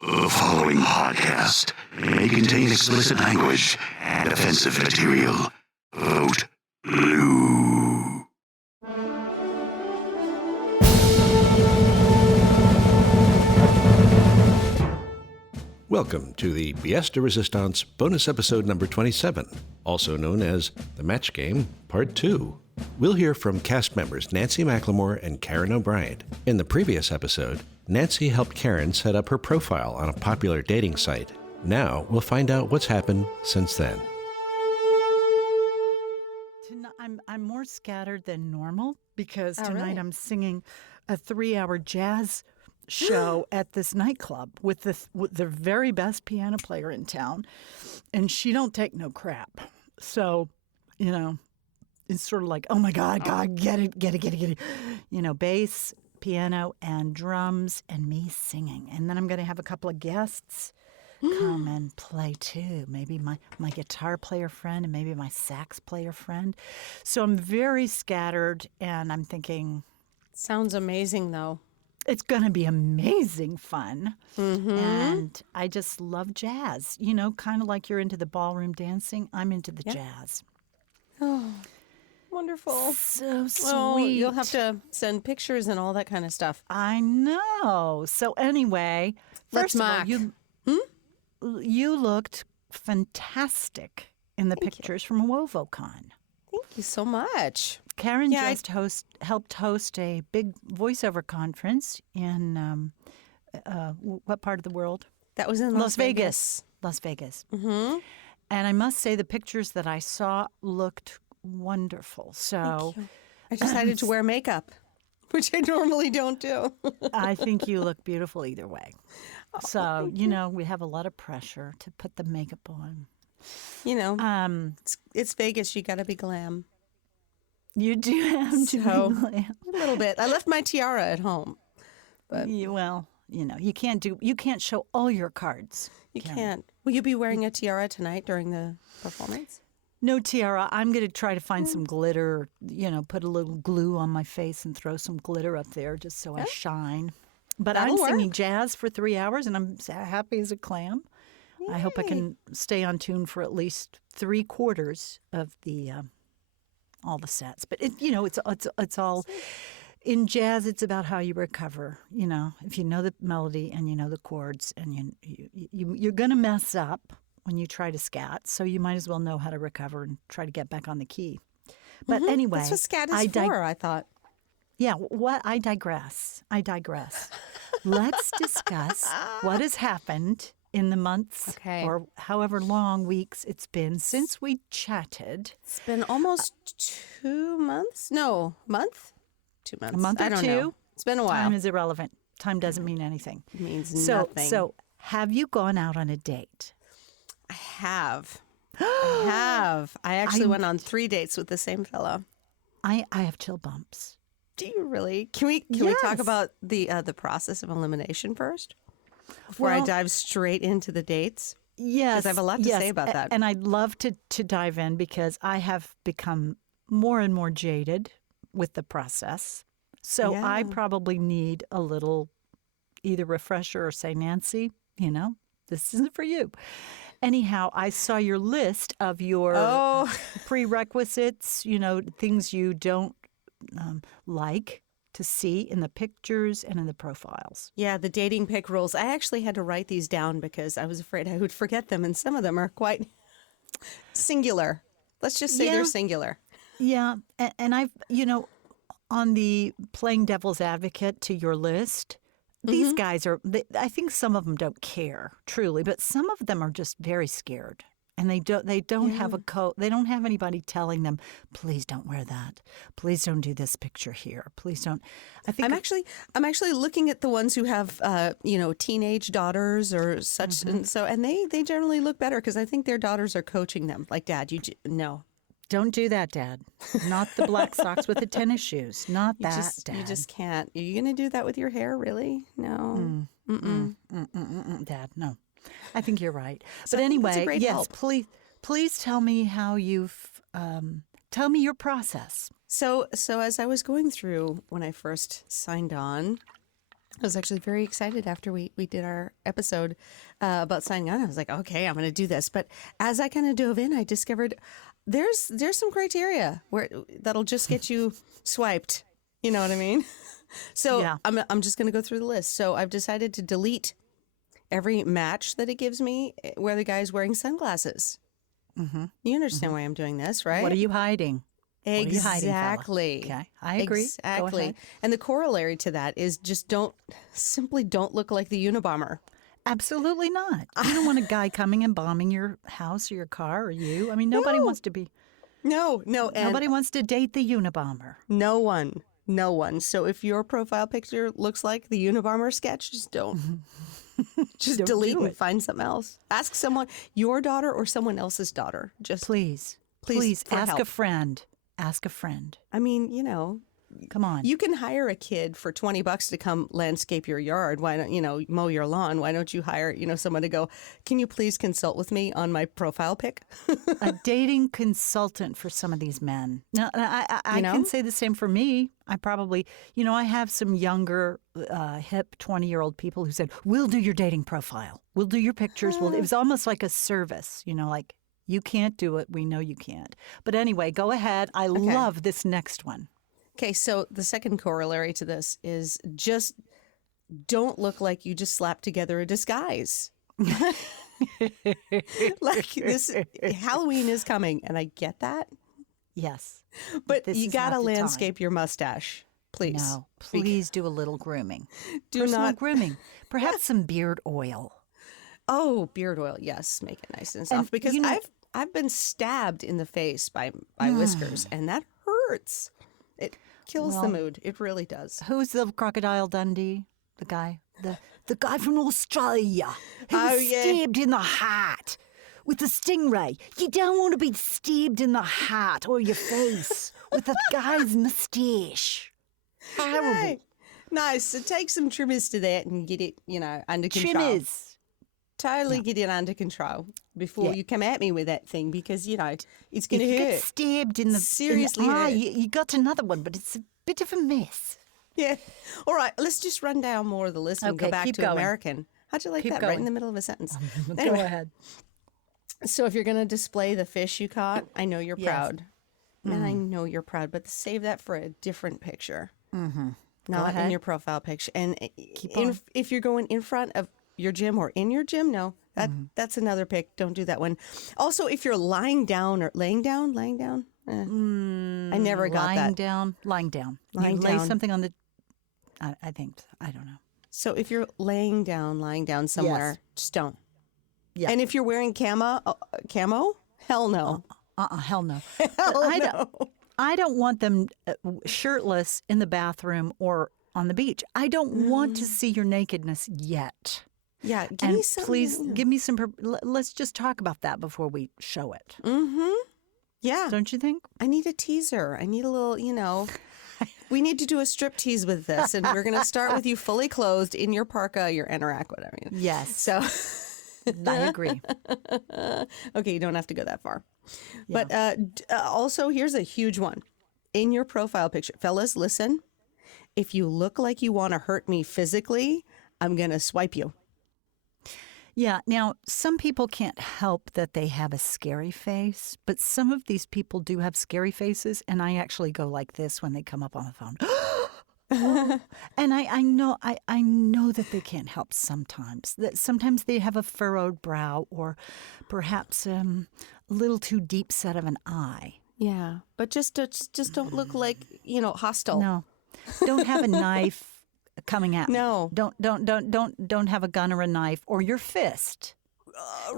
The following podcast may contain explicit language and offensive material. Vote blue. Welcome to the Pièce de Resistance bonus episode number 27, also known as The Match Game, Part 2. We'll hear from cast members Nancy McLemore and Karyn O'Brien. In the previous episode, Nancy helped Karyn set up her profile on a popular dating site. Now we'll find out what's happened since then. I'm more scattered than normal because tonight really? I'm singing a 3-hour jazz show at this nightclub with the very best piano player in town, and she don't take no crap. So, it's sort of like, oh my God, get it. Bass, piano, and drums, and me singing. And then I'm going to have a couple of guests come and play too. Maybe my guitar player friend and maybe my sax player friend. So I'm very scattered, and I'm thinking, Sounds amazing, though. it's going to be amazing fun. Mm-hmm. And I just love jazz. Kind of like you're into the ballroom dancing. I'm into the jazz. Oh, wonderful. So sweet. Well, you'll have to send pictures and all that kind of stuff. I know. So anyway, Let's first of all, mock. you looked fantastic in the pictures from WovoCon. Thank you so much. Karyn Yeah, helped host a big voiceover conference in what part of the world? That was in Las Vegas. Las Vegas. Mm-hmm. And I must say the pictures that I saw looked wonderful. So Thank you. I decided to wear makeup, which I normally don't do. I think you look beautiful either way. So, we have a lot of pressure to put the makeup on. It's Vegas. You got to be glam. You do have to be So- glam. A little bit. I left my tiara at home. But You can't show all your cards. you Karyn. can't. Will you be wearing a tiara tonight during the performance? No tiara. I'm going to try to find some glitter, put a little glue on my face and throw some glitter up there just so I shine. But That'll I'm singing work. jazz for 3 hours and I'm happy as a clam. I hope I can stay on tune for at least 3/4 of the all the sets. But it's all in jazz. It's about how you recover. If you know the melody and you know the chords, and you're going to mess up when you try to scat, so you might as well know how to recover and try to get back on the key. But anyway, That's what scat is for, I thought. yeah, I digress. Let's discuss what has happened in the months or however long weeks it's been since we chatted. It's been almost 2 months. No, month? 2 months. A month or I don't two? know. It's been a while. Time is irrelevant. Time doesn't mean anything. It means So, nothing. so have you gone out on a date? I have. I actually went on 3 dates with the same fella. I have chill bumps. Do you really? Can we talk Yes. about the process of elimination first? Before I Well- dive straight into the dates? Yes. I have a lot to say about that. And I'd love to dive in because I have become more and more jaded with the process. So I Yeah. probably need a little either refresher or say, Nancy, this isn't for you. Anyhow, I saw your list of your prerequisites, things you don't like to see in the pictures and in the profiles. Yeah, the dating pick rules. I actually had to write these down because I was afraid I would forget them, and some of them are quite singular. Let's just say Yeah. they're singular. Yeah. And I've, on the playing devil's advocate to your list, these guys I think some of them don't care, truly, but some of them are just very scared. And they don't have a they don't have anybody telling them, please don't wear that. Please don't do this picture here. Please don't. I think I'm actually looking at the ones who have teenage daughters or such, and they generally look better because I think their daughters are coaching them. Like, Dad, no, don't do that, Dad. Not the black socks with the tennis shoes. Not that, Dad. you just can't. Are you going to do that with your hair? Really? No. Dad, no. I think you're right. So But I think that's a anyway, great yes, help. please tell me how you've tell me your process. So as I was going through when I first signed on, I was actually very excited after we did our episode about signing on. I was like, okay, I'm going to do this. But as I kind of dove in, I discovered there's some criteria where that'll just get you swiped. You know what I mean? So Yeah. I'm just going to go through the list. So I've decided to delete every match that it gives me where the guy's wearing sunglasses. Mm-hmm. You understand why I'm doing this, right? What are you hiding? What are you hiding, fella? Exactly. Okay, I agree. Go Exactly. ahead. And the corollary to that is just simply don't look like the Unabomber. Absolutely not. You don't want a guy coming and bombing your house or your car or you. I mean, nobody wants to be. No. And Nobody wants to date the Unabomber. No one. So if your profile picture looks like the Unabomber sketch, just don't. Just Don't delete do and it. find something else. Ask someone, your daughter or someone else's daughter. Just Please for ask help. a friend. Ask a friend. I mean, you know, Come on. you can hire a kid for $20 to come landscape your yard. Why don't mow your lawn? Why don't you hire someone to go? Can you please consult with me on my profile pic? A dating consultant for some of these men. Now, I know? can say the same for me. I probably, I have some younger, hip 20-year-old people who said, we'll do your dating profile. We'll do your pictures. It was almost like a service, like, you can't do it. We know you can't. But anyway, go ahead. I love this next one. Okay, so the second corollary to this is just don't look like you just slapped together a disguise. Like this, Halloween is coming, and I get that. Yes. But this you is gotta not the time. landscape your mustache, please. No, please do a little grooming. Do Personal not. grooming. Perhaps some beard oil. Oh, beard oil, yes, make it nice and soft. And, Because I've been stabbed in the face by whiskers, and that hurts. It kills the mood. It really does. Who's the Crocodile Dundee? The guy? The guy from Australia who was stabbed in the heart with a stingray. You don't want to be stabbed in the heart or your face with a guy's moustache. Horrible. Right. Nice. So take some trimmers to that and get it, under control. Trimmers. Totally get it under control before you come at me with that thing because, it's going to If you hurt. get stabbed in the Seriously in the eye, hurt. you got another one, but it's a bit of a mess. Yeah. All right. Let's just run down more of the list and go Okay, back keep to going. American. How'd you like Keep that? Right going. in the middle of a sentence. Go Anyway, ahead. so if you're going to display the fish you caught, I know you're Yes. proud. And I know you're proud, but save that for a different picture. Mm-hmm. Not in ahead. your profile picture. And on. if you're going in front of your gym or in your gym, no, that's another pic. Don't do that one. Also, if you're lying down or laying down, I never got Lying that. down. Lying you lay down. something on the. I think I don't know. So if you're lying down somewhere, just don't. Yeah. And if you're wearing camo, hell no. Hell no. Hell I don't want them shirtless in the bathroom or on the beach. I don't want to see your nakedness yet. Yeah, give And me some. please give me some. Let's just talk about that before we show it. Yeah, Don't you think? I need a teaser. I need a little, we need to do a strip tease with this. And we're going to start with you fully clothed in your parka, your anorak, whatever. Yes. So, I agree. okay, you don't have to go that far. But also, here's a huge one. In your profile picture, fellas, listen. If you look like you want to hurt me physically, I'm going to swipe you. Yeah. Now, some people can't help that they have a scary face, but some of these people do have scary faces, and I actually go like this when they come up on the phone. And I know that they can't help sometimes. That sometimes they have a furrowed brow or perhaps a little too deep set of an eye. Yeah, but just don't look like, hostile. No, don't have a knife coming at me. No. Don't have a gun or a knife or your fist.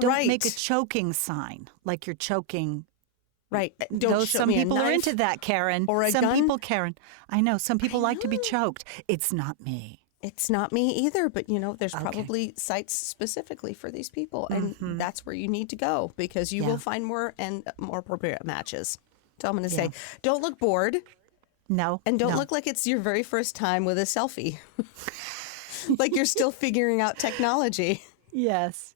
Don't right. make a choking sign like you're choking. Right. Don't show Some me a people are knife into that, Karyn. or a some gun. people, Karyn. I know some people like to be choked. It's not me. It's not me either, but there's probably sites specifically for these people, and that's where you need to go because you will find more appropriate matches. So I'm going to say, don't look bored, No, and don't no. look like it's your very first time with a selfie, like you're still figuring out technology. Yes.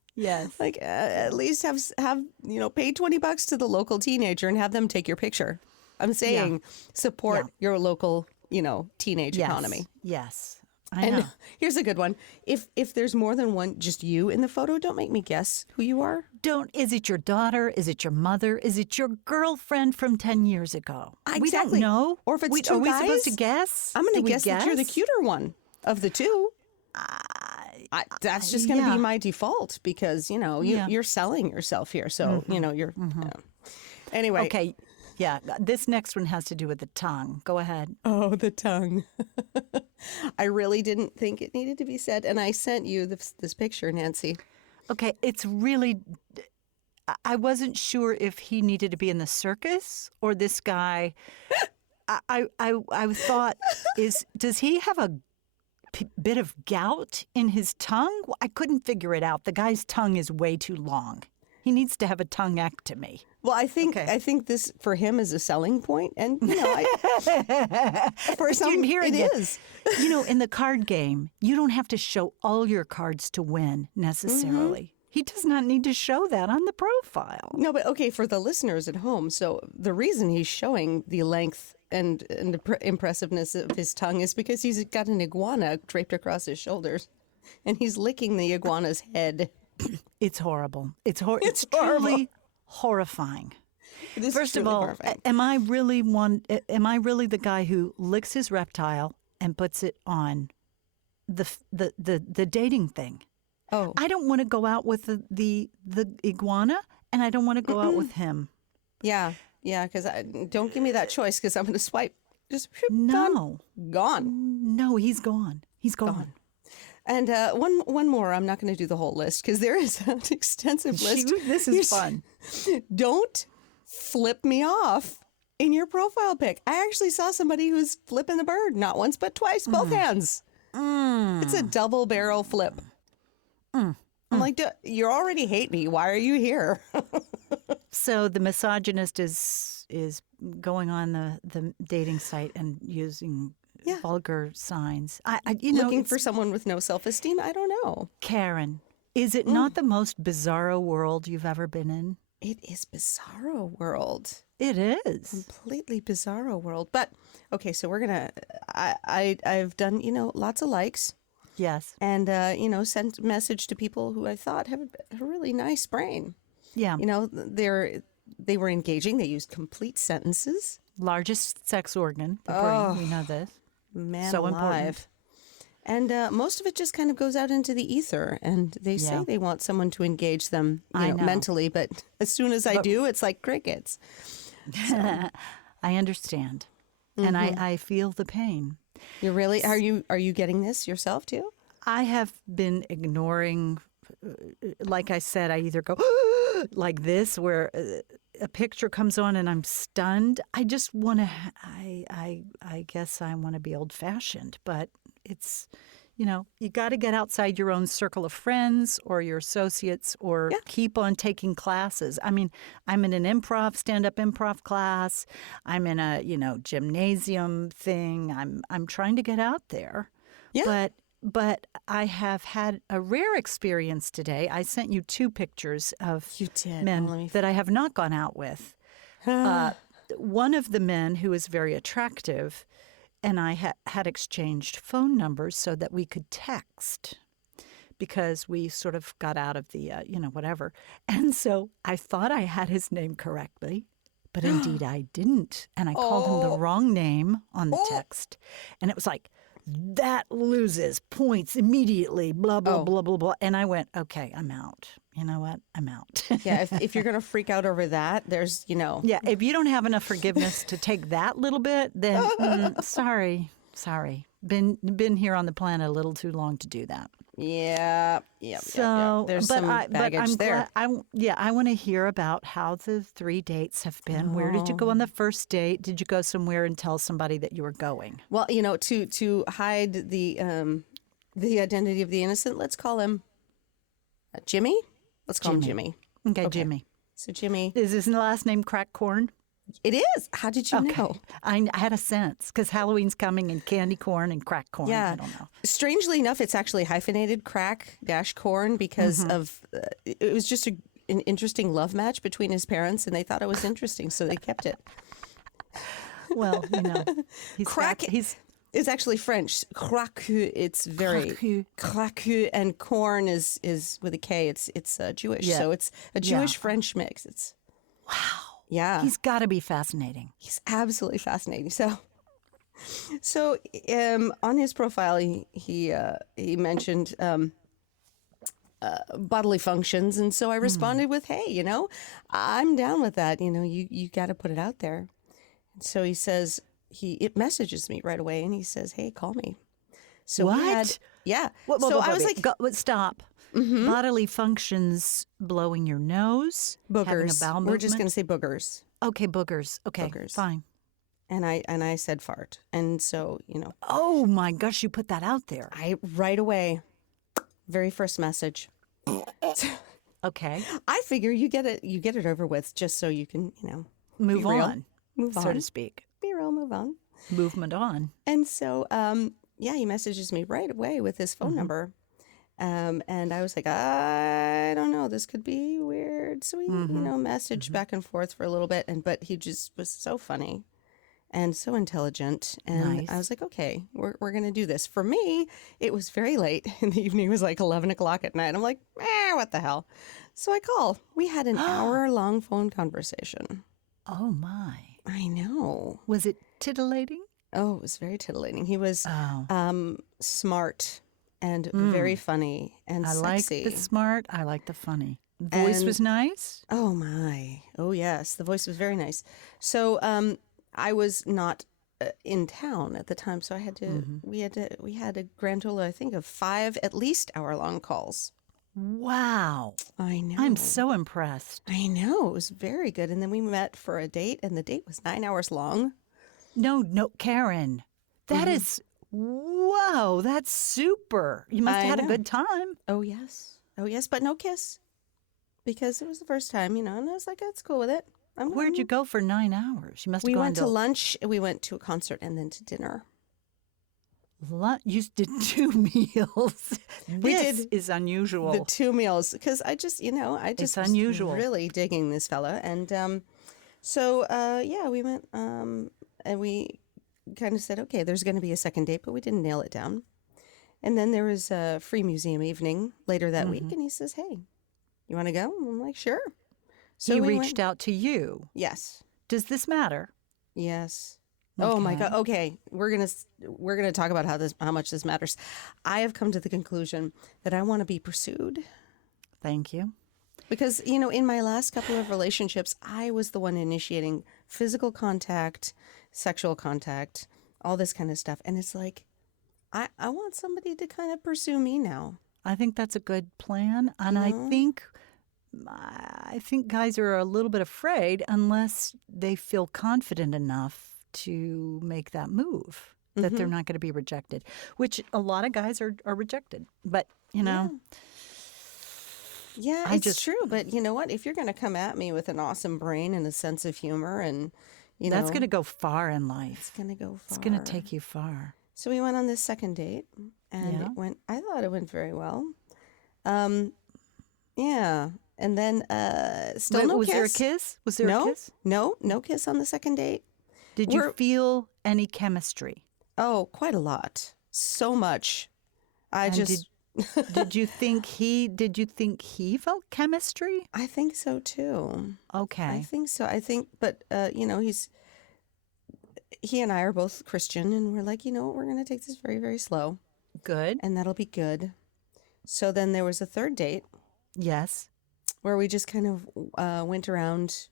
Like at least have pay $20 to the local teenager and have them take your picture. I'm saying support your local teenage economy. Yes. I And know. here's a good one. If there's more than one, just you in the photo, don't make me guess who you are. Is it your daughter? Is it your mother? Is it your girlfriend from 10 years ago? We don't Exactly. know. Or if it's two Are we guys, supposed to guess? I'm going Do to we guess that you're the cuter one of the two. That's just going to be my default because, you're selling yourself here. So, you're... Anyway. Okay. Yeah. This next one has to do with the tongue. Go ahead. Oh, the tongue. I really didn't think it needed to be said. And I sent you this picture, Nancy. Okay. It's really... I wasn't sure if he needed to be in the circus or this guy. I thought, does he have a bit of gout in his tongue? I couldn't figure it out. The guy's tongue is way too long. He needs to have a tonguectomy. Well, I think this for him is a selling point, and for some it is. In the card game, you don't have to show all your cards to win necessarily. He does not need to show that on the profile. No, but okay, for the listeners at home, so the reason he's showing the length and the impressiveness of his tongue is because he's got an iguana draped across his shoulders, and he's licking the iguana's head. It's horrible. It's horrible. truly horrifying. First of all, horrifying. am I really the guy who licks his reptile and puts it on the dating thing? Oh, I don't want to go out with the iguana, and I don't want to go out with him. yeah, because don't give me that choice because I'm going to swipe. Just No. gone. No, he's gone. He's gone. And one more. I'm not going to do the whole list because there is an extensive list. This is fun. Don't flip me off in your profile pic. I actually saw somebody who's flipping the bird, not once but twice, both hands. It's a double barrel flip. I'm like, you already hate me. Why are you here? So the misogynist is going on the dating site and using vulgar signs. Looking for someone with no self-esteem? I don't know. Karyn, is it not the most bizarro world you've ever been in? It is bizarro world. It is. Completely bizarro world. But, okay, so we're going to... I've done, lots of likes. Yes. And, sent a message to people who I thought have a really nice brain. Yeah. They were engaging. They used complete sentences. Largest sex organ. The brain. We know this. Man so alive. Important. And most of it just kind of goes out into the ether. And they say they want someone to engage them mentally. But as soon as I do, it's like crickets. So. I understand. And I feel the pain. You really are you getting this yourself too? I have been ignoring, like I said, I either go like this where a picture comes on and I'm stunned. I just want to, I guess I want to be old fashioned, but it's, you got to get outside your own circle of friends or your associates or keep on taking classes. I mean, I'm in an stand-up improv class. I'm in a, gymnasium thing. I'm trying to get out there. Yeah. But I have had a rare experience today. I sent you 2 pictures of men that I have not gone out with. One of the men who is very attractive and I had exchanged phone numbers so that we could text because we sort of got out of the, whatever. And so I thought I had his name correctly, but indeed I didn't. And I called him the wrong name on the text. And it was like, that loses points immediately, blah, blah, blah, blah, blah. And I went, okay, I'm out. You know what? I'm out. Yeah, if you're going to freak out over that, there's, Yeah, if you don't have enough forgiveness to take that little bit, then sorry. Been here on the planet a little too long to do that. Yeah. So, there's some baggage there. I want to hear about how the 3 dates have been. Where did you go on the first date? Did you go somewhere and tell somebody that you were going? Well, to hide the identity of the innocent, let's call him Jimmy. Let's call him Jimmy. Okay, Jimmy. So Jimmy. Is his last name Crack Corn? It is. How did you know? I had a sense because Halloween's coming and candy corn and crack corn. Yeah. I don't know. Strangely enough, it's actually hyphenated crack-corn because of it was just an interesting love match between his parents, and they thought it was interesting, so they kept it. Well, he's Crack. It's actually French. Cracu. It's very cracu, and corn is with a K. It's Jewish, so it's a Jewish French mix. It's yeah. He's got to be fascinating. He's absolutely fascinating. So on his profile, he mentioned bodily functions, and so I responded with, "Hey, I'm down with that. You got to put it out there." And so he says it messages me right away, and he says, "Hey, call me." So What? we had, yeah. What, so I was like, stop. Bodily functions: blowing your nose, having a boogers. bowel We're just movement? going to say boogers. Okay, boogers. Okay, Boogers. fine. And I said fart, and so Oh my gosh, you put that out there. I right away, very first message. Okay, I figure you get it over with, just so you can move be real. on, Move so on. to speak. Be real, move on. Movement on. And so he messages me right away with his phone number. And I was like, I don't know, this could be weird. So we, messaged back and forth for a little bit, but he just was so funny and so intelligent. And Nice. I was like, okay, we're going to do this. For me, it was very late in the evening. It was like 11 o'clock at night. I'm like, what the hell? So I call. We had an hour-long phone conversation. Oh my. I know. Was it titillating? Oh, it was very titillating. He was Oh. smart and very funny and I sexy. like the smart. I like the funny. Voice And- was nice. Oh my! Oh yes, the voice was very nice. So I was not in town at the time, so I had to. We had a grand total, I think, of 5 at least hour-long calls. Wow. I know. I'm so impressed. I know, it was very good. And then we met for a date, and the date was 9 hours long. No, Karyn. That is, whoa, that's super. You must I have had a know. good time. Oh yes, but no kiss, because it was the first time, and I was like, that's cool with it. Where'd you go for 9 hours? You must have We gone went to lunch, we went to a concert, and then to dinner. You did 2 meals. We This did is unusual. The 2 meals, because I just It's was unusual. really digging this fella, and we went, and we kind of said, okay, there's going to be a second date, but we didn't nail it down. And then there was a free museum evening later that week, and he says, hey, you want to go? And I'm like, sure. So he we reached out to you. Yes. Does this matter? Yes. Oh my God. Okay, we're gonna talk about how much this matters. I have come to the conclusion that I want to be pursued, Thank you. because in my last couple of relationships, I was the one initiating physical contact, sexual contact, all this kind of stuff, and it's like I want somebody to kind of pursue me now. I think that's a good plan, and I think guys are a little bit afraid unless they feel confident enough to make that move that they're not going to be rejected, which a lot of guys are rejected. But Yeah, I it's just- true. But you know what? If you're going to come at me with an awesome brain and a sense of humor, and that's going to go far in life. it's going to go far. It's going to take you far. So we went on this second date, and I thought it went very well. Yeah. And then still Wait, no was kiss. there a kiss? Was there a kiss? No kiss on the second date. Did you We're- feel any chemistry? Oh, quite a lot. So much. I And just Did you think he felt chemistry? I think so too. Okay. I think so. But he and I are both Christian, and we're like, we're going to take this very, very slow, Good. and that'll be good. So then there was a third date Yes. where we just kind of went around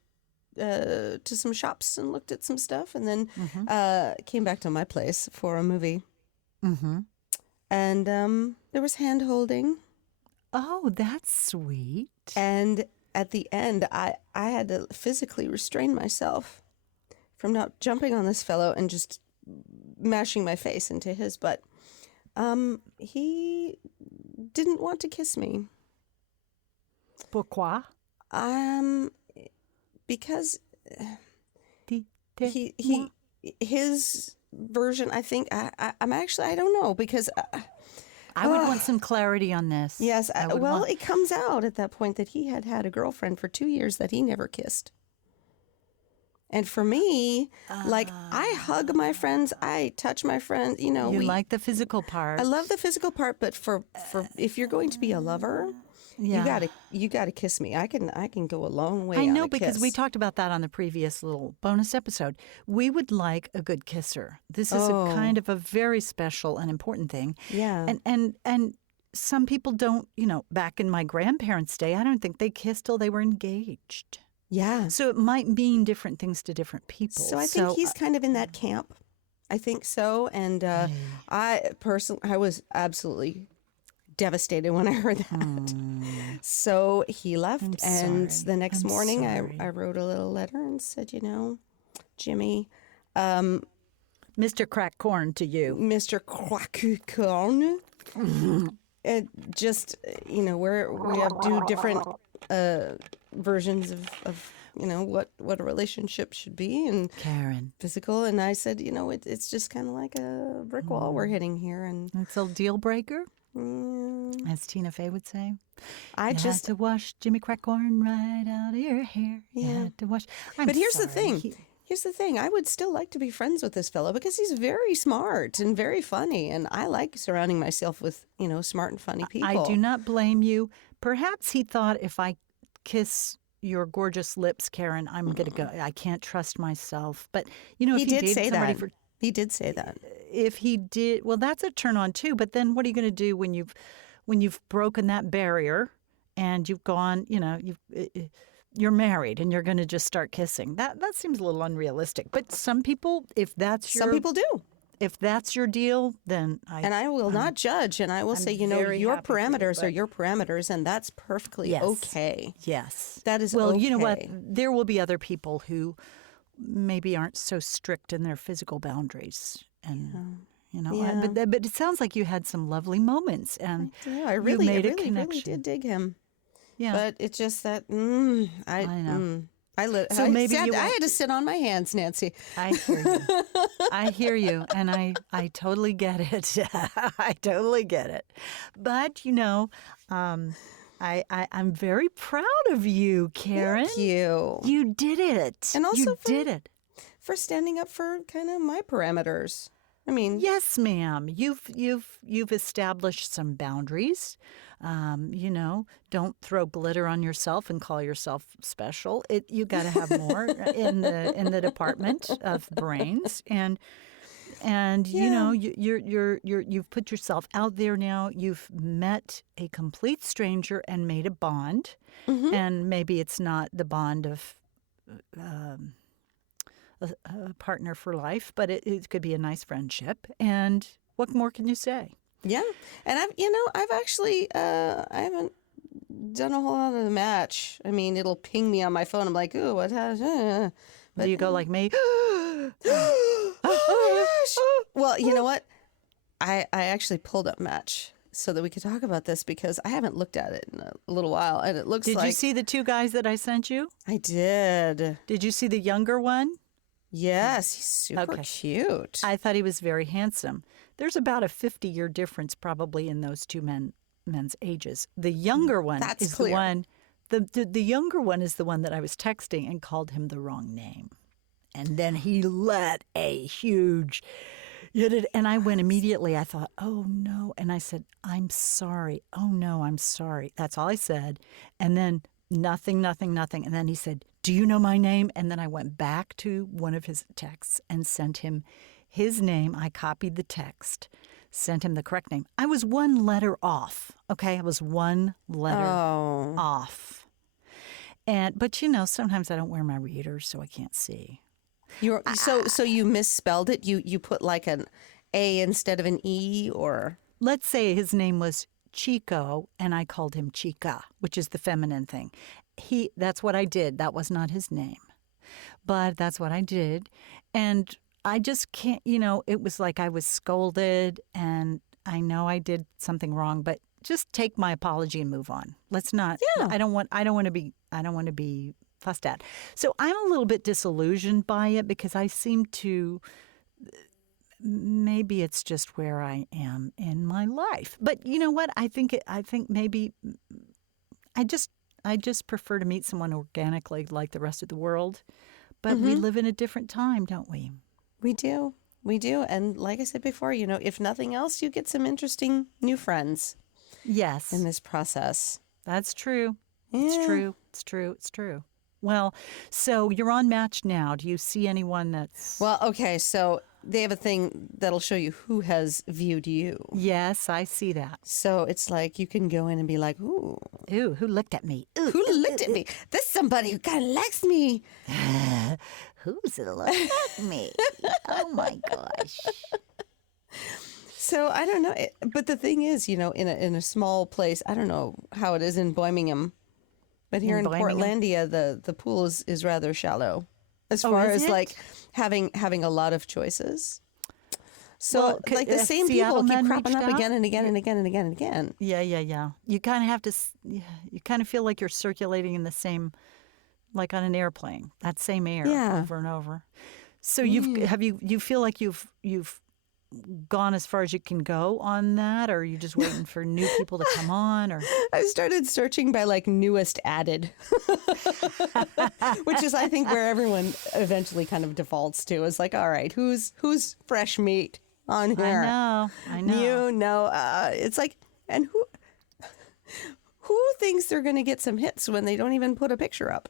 to some shops and looked at some stuff, and then came back to my place for a movie. Mm-hmm. And there was hand holding, Oh, that's sweet. and at the end, I had to physically restrain myself from not jumping on this fellow and just mashing my face into his butt. He didn't want to kiss me. Pourquoi? Because Di- his version, I think, I'm actually, I don't know, because I would want some clarity on this. yes, I would want- it comes out at that point that he had a girlfriend for 2 years that he never kissed. And for me, like I hug my friends, I touch my friends. You know, You like the physical part. I love the physical part, but for if you're going to be a lover, you gotta kiss me. I can go a long way. I know on a because we kiss. talked about that on the previous little bonus episode. We would like a good kisser. This is a kind of a very special and important thing. Yeah. And some people don't, you know, back in my grandparents' day, I don't think they kissed till they were engaged. Yeah. So it might mean different things to different people. So I think he's kind of in that camp. I think so. And I was absolutely devastated when I heard that. So he left. And the next morning, I wrote a little letter and said, you know, Jimmy, Mr. Crack Corn to you. Mr. Quackucorn. It just, you know, we have different versions of you know what a relationship should be and Karyn. physical. And I said, you know, it's just kind of like a brick wall we're hitting here, and It's a deal breaker, mm, as Tina Fey would say. I You just. had to wash Jimmy Crack Corn right out of your hair. You Yeah. had to wash. But here's the thing. Here's the thing. I would still like to be friends with this fellow because he's very smart and very funny, and I like surrounding myself with, you know, smart and funny people. I do not blame you. Perhaps he thought if I kiss your gorgeous lips, Karyn, I'm going to go. I can't trust myself. But, you know, if He did dated say somebody that. He did say that. if he did, well, that's a turn on too. But then what are you going to do when you've broken that barrier and you've gone, you know, you're married and you're going to just start kissing? That seems a little unrealistic. But some people, if that's your Some people do. if that's your deal, then I will not judge, and I will say, you know, very your happy for you, parameters are but- your parameters, and that's perfectly Yes. okay. Yes. That is well, you know what? okay. There will be other people who maybe aren't so strict in their physical boundaries, and you know. Yeah. But it sounds like you had some lovely moments, and Yeah, I you really, made a really connection. did dig him. Yeah. But it's just that I know. So I maybe you I won't- had to sit on my hands, Nancy. I hear you. I hear you, and I totally get it. I totally get it. But you know, I'm very proud of you, Karyn. Thank you. You did it. And also you for- did it. For standing up for kind of my parameters. I mean, Yes, ma'am. You've established some boundaries. You know, don't throw glitter on yourself and call yourself special. You got to have more in the department of brains, and you know you've put yourself out there now. You've met a complete stranger and made a bond, and maybe it's not the bond of a partner for life, but it could be a nice friendship. And what more can you say? yeah. And I've actually, I haven't done a whole lot of the match. I mean, it'll ping me on my phone. I'm like, ooh, what has, Do you go like me? Well, you know what? I actually pulled up Match so that we could talk about this because I haven't looked at it in a little while, and it looks Did like you see the two guys that I sent you? I did. Did you see the younger one? Yes, he's super Okay. cute. I thought he was very handsome. There's about a 50-year difference probably in those two men's ages. The younger one That's is clear. the one. The younger one is the one that I was texting and called him the wrong name, and then he let a huge. And I went immediately. I thought, oh no, and I said, I'm sorry. Oh no, I'm sorry. That's all I said, and then nothing. And then he said, do you know my name? And then I went back to one of his texts and sent him his name. I copied the text, sent him the correct name. I was one letter off. Okay, I was one letter Oh, off. But you know, sometimes I don't wear my readers, so I can't see. so you misspelled it. You put like an A instead of an E, or Let's say his name was Chico, and I called him Chica, which is the feminine thing. That's what I did. That was not his name, but that's what I did. And I just can't, you know, it was like I was scolded, and I know I did something wrong, but just take my apology and move on. Let's not. Yeah. I don't want to be fussed at. So I'm a little bit disillusioned by it because I seem to. Maybe it's just where I am in my life. But you know what? I think maybe I just prefer to meet someone organically like the rest of the world. but we live in a different time, don't we? We do. We do. And like I said before, if nothing else, you get some interesting new friends Yes, in this process. that's true. Yeah. It's true. It's true. It's true. Well, so you're on Match now. Do you see anyone that's... Well, okay, so they have a thing that'll show you who has viewed you. Yes, I see that. So it's like you can go in and be like, ooh, Ooh, who looked at me? Ooh, who looked at me? There's somebody who kind of likes me. who's looking at me? Oh, my gosh. So I don't know. But the thing is, in a small place, I don't know how it is in Birmingham, but here in Portlandia, the pool is rather shallow as far is as it? like having a lot of choices. So Well, like the same Seattle people keep men cropping reached up out? again and again and again and again and again. Yeah. You kind of have to, you kind of feel like you're circulating in the same, like on an airplane, that same air Yeah. over and over. So you feel like you've gone as far as you can go on that, or are you just waiting for new people to come on? Or I started searching by like newest added, which is I think where everyone eventually kind of defaults to is like, all right, who's fresh meat on here? I know. It's like, and who thinks they're going to get some hits when they don't even put a picture up?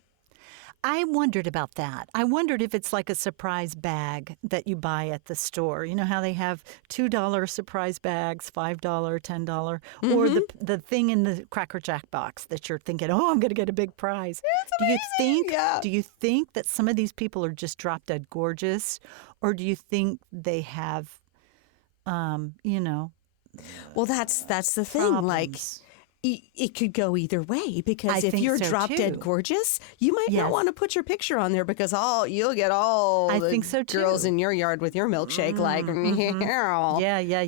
I wondered about that. I wondered if it's like a surprise bag that you buy at the store. You know how they have $2 surprise bags, $5, $10, or the thing in the Cracker Jack box that you're thinking, oh, I'm going to get a big prize. Do you think that some of these people are just drop dead gorgeous, or do you think they have, Well, that's the thing. problems? Like, it could go either way because I if think you're so, drop dead too. gorgeous, you might Yes. not want to put your picture on there because you'll get all I the think so, too. girls in your yard with your milkshake like,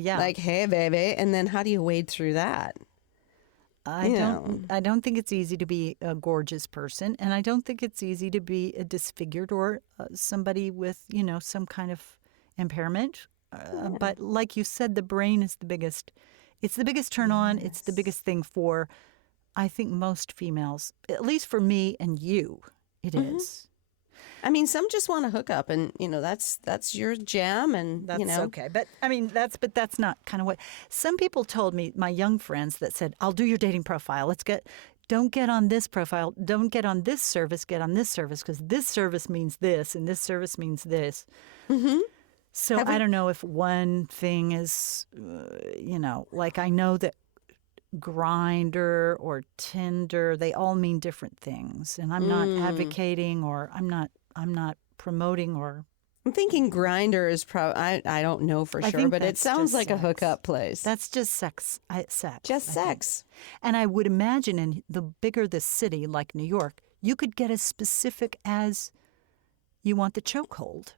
Yeah. like, hey, baby. And then how do you wade through that? I don't think it's easy to be a gorgeous person, and I don't think it's easy to be a disfigured or somebody with, some kind of impairment. But like you said, the brain is the biggest. It's the biggest turn on. It's the biggest thing for, I think, most females. At least for me and you, it is. I mean, some just want to hook up, and that's your jam, and That's okay. But I mean, that's not kind of what some people told me, my young friends that said, I'll do your dating profile. Don't get on this profile. Don't get on this service. Get on this service because this service means this and this service means this. Mm-hmm. So I don't know if one thing is, like I know that Grindr or Tinder, they all mean different things. And I'm not advocating or I'm not promoting or... I'm thinking Grindr is probably, I don't know for I sure, think but it that's sounds just like a sex. hookup place. That's just sex. Sex. Just I think. sex. And I would imagine in the bigger the city, like New York, you could get as specific as you want the chokehold.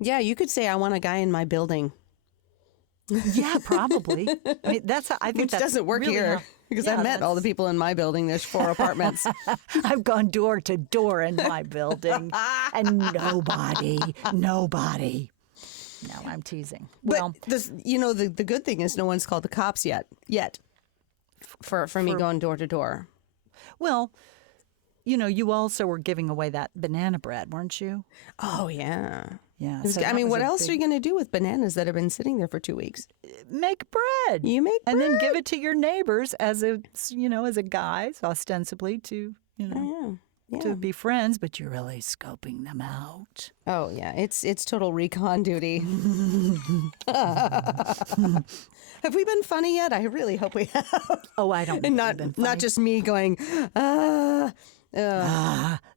Yeah, you could say, I want a guy in my building. Yeah, probably. I mean, I think Which that's doesn't work really here how- because Yeah, I met all the that's- people in my building. There's 4 apartments. I've gone door to door in my building, and nobody. No, I'm teasing. But the good thing is no one's called the cops yet for me going door to door. Well, you also were giving away that banana bread, weren't you? Oh, yeah. Yeah. It was- so I that mean, was what a else big- are you going to do with bananas that have been sitting there for 2 weeks? Make bread. You make and then bread. give it to your neighbors as a guy, ostensibly to Yeah. to be friends, but you're really scoping them out. Oh, yeah. It's total recon duty. Have we been funny yet? I really hope we have. Oh, I don't. And think we've been not funny. just me going, That's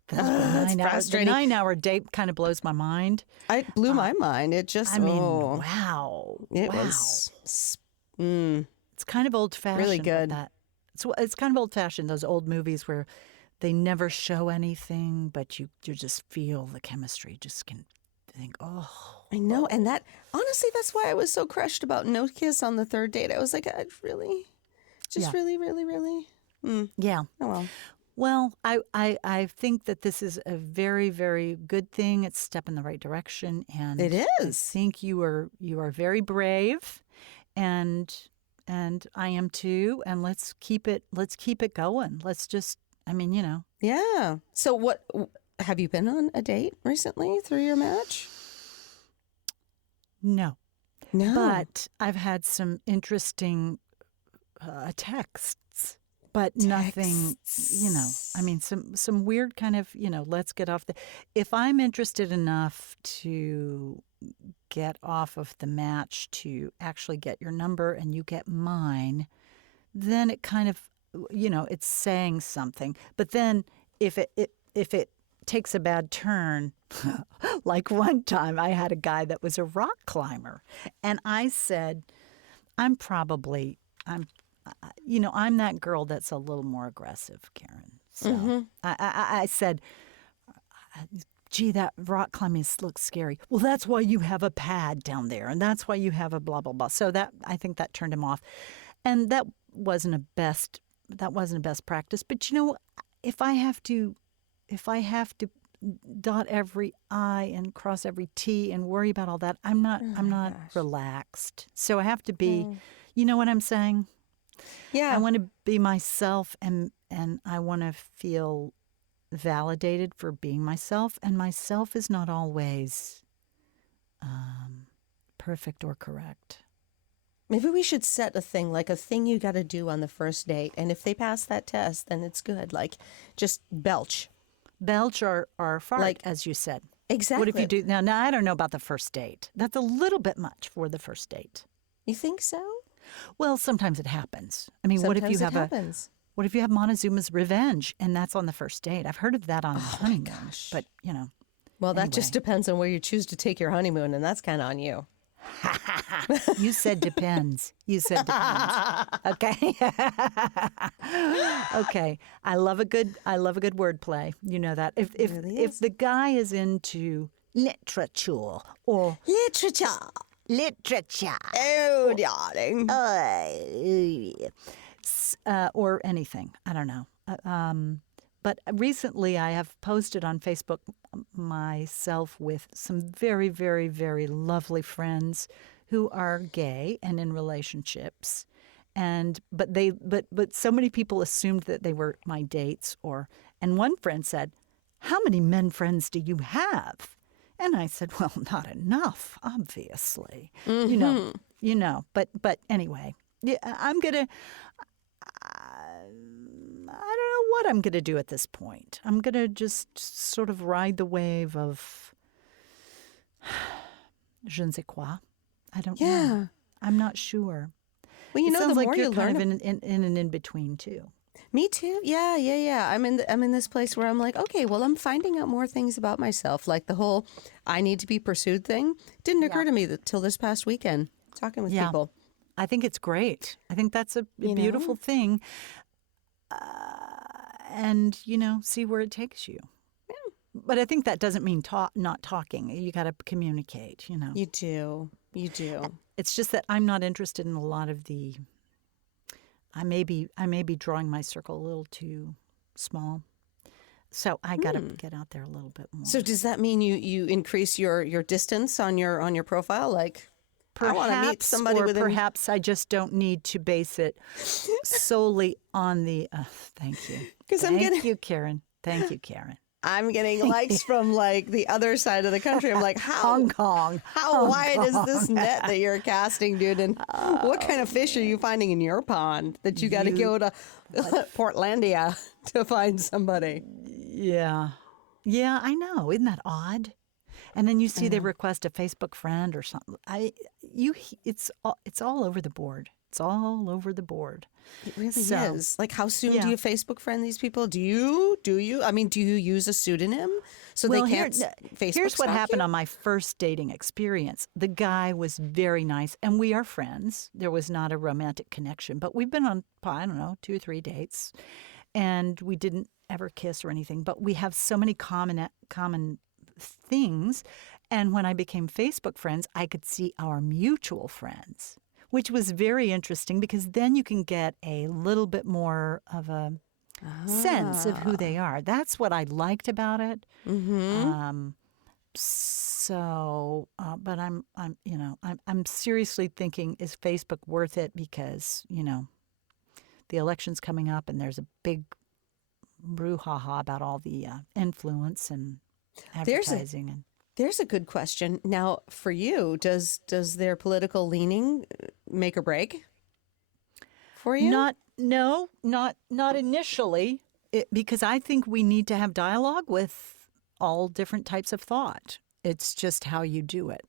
it's the frustrating. 9-hour date kind of blows my mind. it blew my mind. It just, I mean, wow. it wow. was, It's kind of old fashioned. Really good. It's kind of old fashioned. Those old movies where they never show anything, but you just feel the chemistry. You just can think, oh. I know. And that, honestly, that's why I was so crushed about no kiss on the 3rd date. I was like, I really, just Yeah. really, really, really. Yeah. Oh, well. Well, I think that this is a very, very good thing. It's a step in the right direction, and It I is. think you are very brave, and I am too. And let's keep it going. Let's just, Yeah. So what, have you been on a date recently through your match? No. No. But I've had some interesting texts, but nothing, I mean, some weird kind of, let's get off if I'm interested enough to get off of the match to actually get your number and you get mine, then it kind of, it's saying something. But then if it takes a bad turn, like one time I had a guy that was a rock climber, and I said, I'm that girl that's a little more aggressive, Karyn. So I said, gee, that rock climbing looks scary. Well, that's why you have a pad down there, and that's why you have a blah blah blah. So I think that turned him off, and that wasn't a best practice. But if I have to dot every I and cross every T and worry about all that, I'm not relaxed. So I have to be, you know what I'm saying? Yeah. I want to be myself, and I want to feel validated for being myself, and myself is not always perfect or correct. Maybe we should set a thing, like a thing you got to do on the first date, and if they pass that test, then it's good. Like, just belch or fart, like, as you said. Exactly. What if you do now? I don't know about the first date. That's a little bit much for the first date. You think so? Well, sometimes it happens. I mean, Sometimes what if you have happens. What if you have Montezuma's Revenge, and that's on the first date? I've heard of that on honeymoon, gosh. but Well, that anyway. just depends on where you choose to take your honeymoon, and that's kind of on you. You said depends. You said depends. Okay. Okay. I love a good wordplay. You know that. If the guy is into literature or literature. Oh, darling. Or anything. I don't know. But recently I have posted on Facebook myself with some very, very, very lovely friends who are gay and in relationships. But so many people assumed that they were my dates, and one friend said, "How many men friends do you have?" And I said, "Well, not enough, obviously." But anyway, yeah, I don't know what I'm going to do at this point. I'm going to just sort of ride the wave of je ne sais quoi. I don't know. I'm not sure. Well, it sounds the like more you're you learn, kind of in an in-between too. Me too. Yeah. I'm in this place where I'm like, okay, well, I'm finding out more things about myself. Like the whole I need to be pursued thing didn't occur to me till this past weekend, talking with people. I think it's great. I think that's a beautiful thing. And, see where it takes you. Yeah. But I think that doesn't mean not talking. You got to communicate, You do. It's just that I'm not interested in a lot of I may be drawing my circle a little too small. So I got to get out there a little bit more. So does that mean you increase your distance on your profile? Like, perhaps, I want to meet somebody within... perhaps I just don't need to base it solely on the. Thank you. Thank you, Karyn. Thank you, Karyn. I'm getting likes from like the other side of the country. I'm like, Hong Kong. How wide is this net that you're casting, dude? And what kind of fish are you finding in your pond that you got to go to Portlandia to find somebody? Yeah, I know. Isn't that odd? And then you see they request a Facebook friend or something. It's all over the board. It's all over the board. It really is. Like, how soon do you Facebook friend these people? Do you? I mean, do you use a pseudonym so they can't Facebook Here's what stalk happened you? on my first dating experience. The guy was very nice, and we are friends. There was not a romantic connection, but we've been on, I don't know, 2 or 3 dates, and we didn't ever kiss or anything. But we have so many common things, and when I became Facebook friends, I could see our mutual friends, which was very interesting because then you can get a little bit more of a sense of who they are. That's what I liked about it. Mm-hmm. But I'm seriously thinking, is Facebook worth it? Because the election's coming up and there's a big brouhaha about all the influence and advertising. There's a good question. Now, for you, does their political leaning make or break for you? Not initially, because I think we need to have dialogue with all different types of thought. It's just how you do it.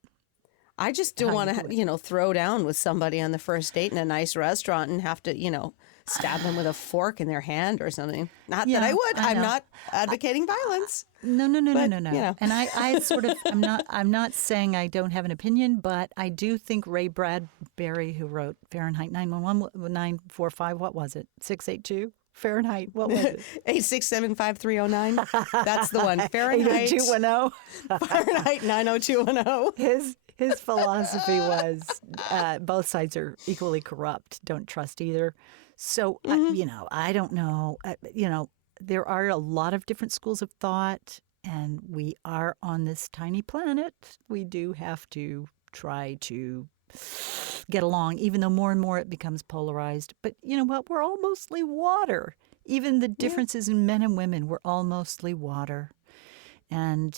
I just don't want to, throw down with somebody on the first date in a nice restaurant and have to, stab them with a fork in their hand or something. Not that I would. I'm not advocating violence. No. know. And I sort of, I'm not saying I don't have an opinion, but I do think Ray Bradbury, who wrote Fahrenheit 945, what was it? 682? Fahrenheit, what was it? 8675309. That's the one. Fahrenheit 80210. Fahrenheit 90210. His philosophy was both sides are equally corrupt. Don't trust either. So, I don't know. There are a lot of different schools of thought, and we are on this tiny planet. We do have to try to get along, even though more and more it becomes polarized. But you know what? We're all mostly water. Even the differences in men and women, we're all mostly water. And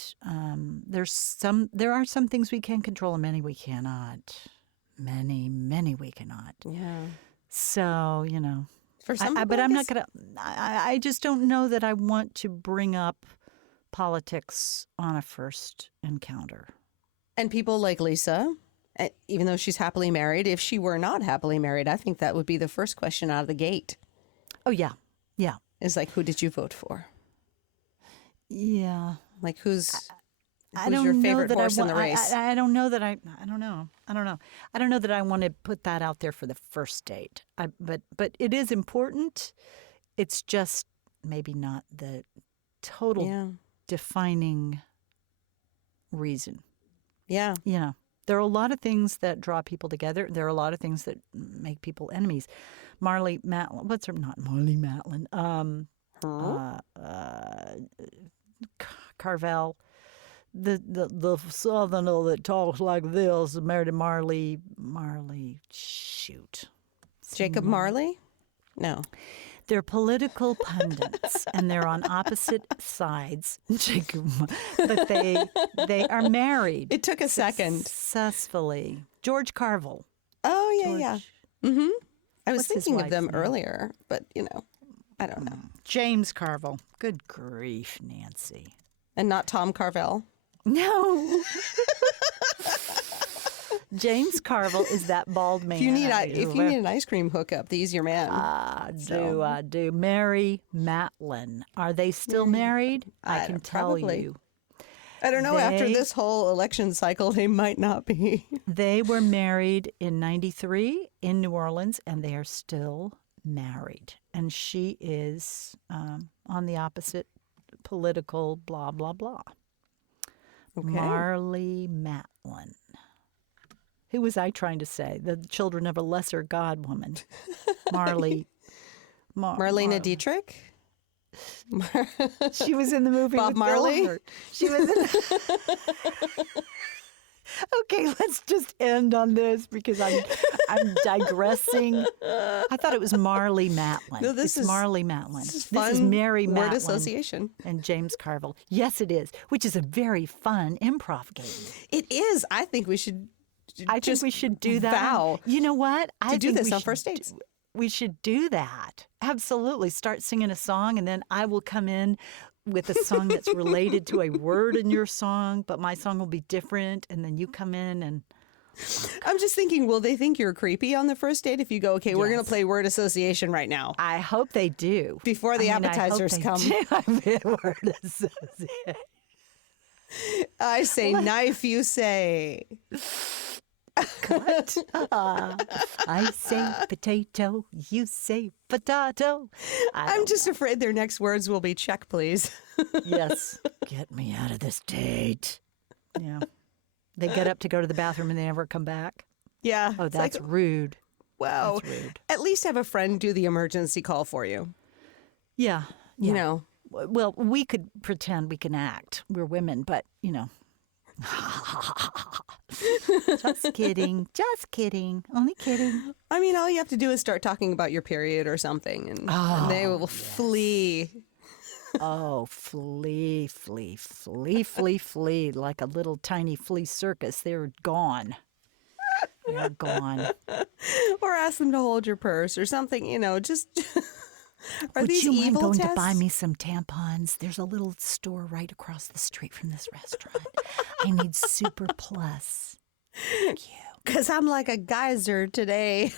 there are some things we can control and many we cannot. Many we cannot. Yeah. So, For some but I'm not going to, I just don't know that I want to bring up politics on a first encounter. And people like Lisa, even though she's happily married, if she were not happily married, I think that would be the first question out of the gate. Oh, yeah. Yeah. Is like, who did you vote for? Yeah. Like, who's I don't your know favorite that horse in the race? I don't know that I don't know. I don't know that I want to put that out there for the first date. But it is important. It's just maybe not the total defining reason. Yeah. There are a lot of things that draw people together. There are a lot of things that make people enemies. Marley Matlin. What's her? Not Marley Matlin. Carvel. The southerner that talks like this married to Marley. Shoot. Jacob Marley? No. They're political pundits, and they're on opposite sides. But they are married. It took a second. Successfully. George Carvel. Oh, yeah. Mm-hmm. I was What's his thinking of wife's them name? earlier, but, I don't know. James Carvel. Good grief, Nancy. And not Tom Carvel. No. James Carvel is that bald man. If you need an ice cream hookup, he's your man. Do. Mary Matlin. Are they still married? I can tell probably. you. I don't know. After this whole election cycle, they might not be. They were married in 93 in New Orleans, and they are still married. And she is on the opposite political blah, blah, blah. Okay. Marley Matlin. Who was I trying to say? The children of a lesser god woman. Marley. Marlena Dietrich? She was in the movie Bob with Marley? Bill Hurt. She was in... Okay, let's just end on this because I'm digressing. I thought it was Marley Matlin. No, this is Marley Matlin. This is Mary Matlin. Word association. And James Carvel. Yes, it is, which is a very fun improv game. It is. I think we should do that. Vow. You know what? I do think this we on should first dates. We should do that. Absolutely. Start singing a song, and then I will come in with a song that's related to a word in your song, but my song will be different, and then you come in and... I'm just thinking, will they think you're creepy on the first date if you go, okay, we're going to play word association right now? I hope they do. Before the appetizers come. Word association. I say knife, you say... Cut. I say potato, you say potato. I'm just afraid their next words will be check, please. Yes. Get me out of this date. Yeah. They get up to go to the bathroom and they never come back. Yeah. Oh, that's rude. Well, That's rude. at least have a friend do the emergency call for you. Yeah. You know. Well, we could pretend we can act. We're women, but, Just kidding. Just kidding. Only kidding. I mean, all you have to do is start talking about your period or something, and they will flee. Oh, flee, flee, flee, flee, flee, like a little tiny flea circus. They're gone. They're gone. Or ask them to hold your purse or something, just are Would these you mind evil going tests? to buy me some tampons? There's a little store right across the street from this restaurant. I need Super Plus. Thank you. Because I'm like a geyser today.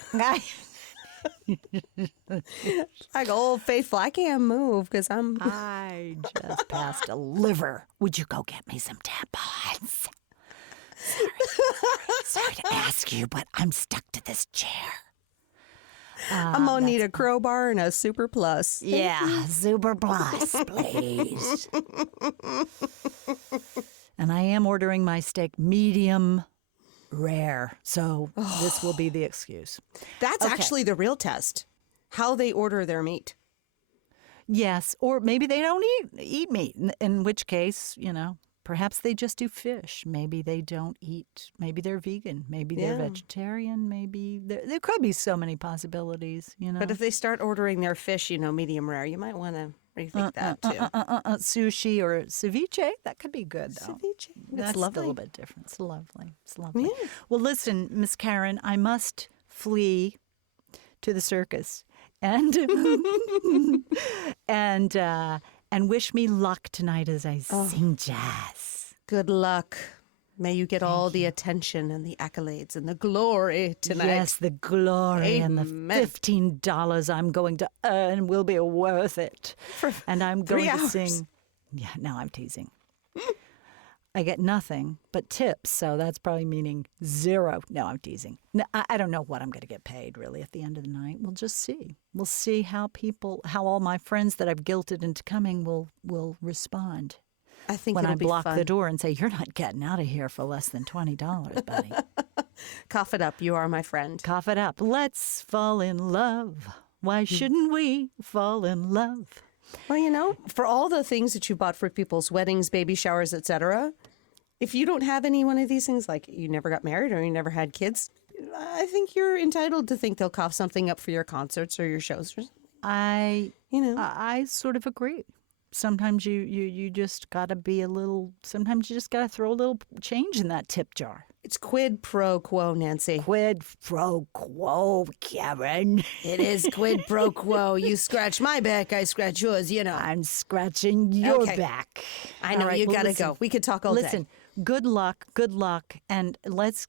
Like Old Faithful. I can't move because I just passed a liver. Would you go get me some tampons? Sorry to ask you, but I'm stuck to this chair. I'm going to need a crowbar and a Super Plus. Yeah, Super Plus, please. And I am ordering my steak medium rare, so this will be the excuse. That's Okay. actually the real test. How they order their meat. Yes, or maybe they don't eat meat, in which case, perhaps they just do fish. Maybe they don't eat, maybe they're vegan, maybe they're Yeah. vegetarian, maybe there could be so many possibilities, But if they start ordering their fish, medium rare, you might want to rethink that too. Sushi or ceviche, that could be good, though. Ceviche. That's That's a lovely. little bit different. It's lovely. It's lovely. Yeah. Well, listen, Miss Karyn, I must flee to the circus and and wish me luck tonight as I sing jazz. Good luck. May you get all the attention and the accolades and the glory tonight. Yes, the glory and the Amen. $15 I'm going to earn will be worth it. And I'm 3 going to hours. sing. Yeah, no, I'm teasing. I get nothing but tips, so that's probably meaning zero. No, I'm teasing. No, I don't know what I'm going to get paid, really, at the end of the night. We'll just see. We'll see how all my friends that I've guilted into coming will respond I think when it'll I be block fun. the door and say, you're not getting out of here for less than $20, buddy. Cough it up. You are my friend. Cough it up. Let's fall in love. Why shouldn't we fall in love? Well, for all the things that you bought for people's weddings, baby showers, etc., if you don't have any one of these things, like you never got married or you never had kids, I think you're entitled to think they'll cough something up for your concerts or your shows. I sort of agree. Sometimes you just got to be a little, sometimes you just got to throw a little change in that tip jar. It's quid pro quo, Nancy. Quid pro quo, Karen. It is quid pro quo. You scratch my back, I scratch yours, I'm scratching your Okay. back. I know, All right, you well, gotta listen. go. We could talk all Listen, day. good luck, and let's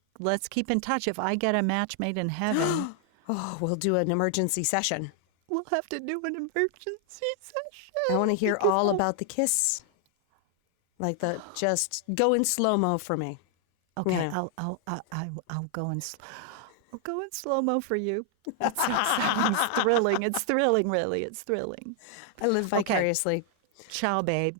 keep in touch. If I get a match made in heaven, Oh, we'll do an emergency session. we'll have to do an emergency session. I want to hear all about the kiss. Like just go in slow-mo for me. Okay, Yeah. I'll go in. I'll go in slow mo for you. That sounds thrilling. It's thrilling, really. It's thrilling. I live vicariously. Ciao, babe.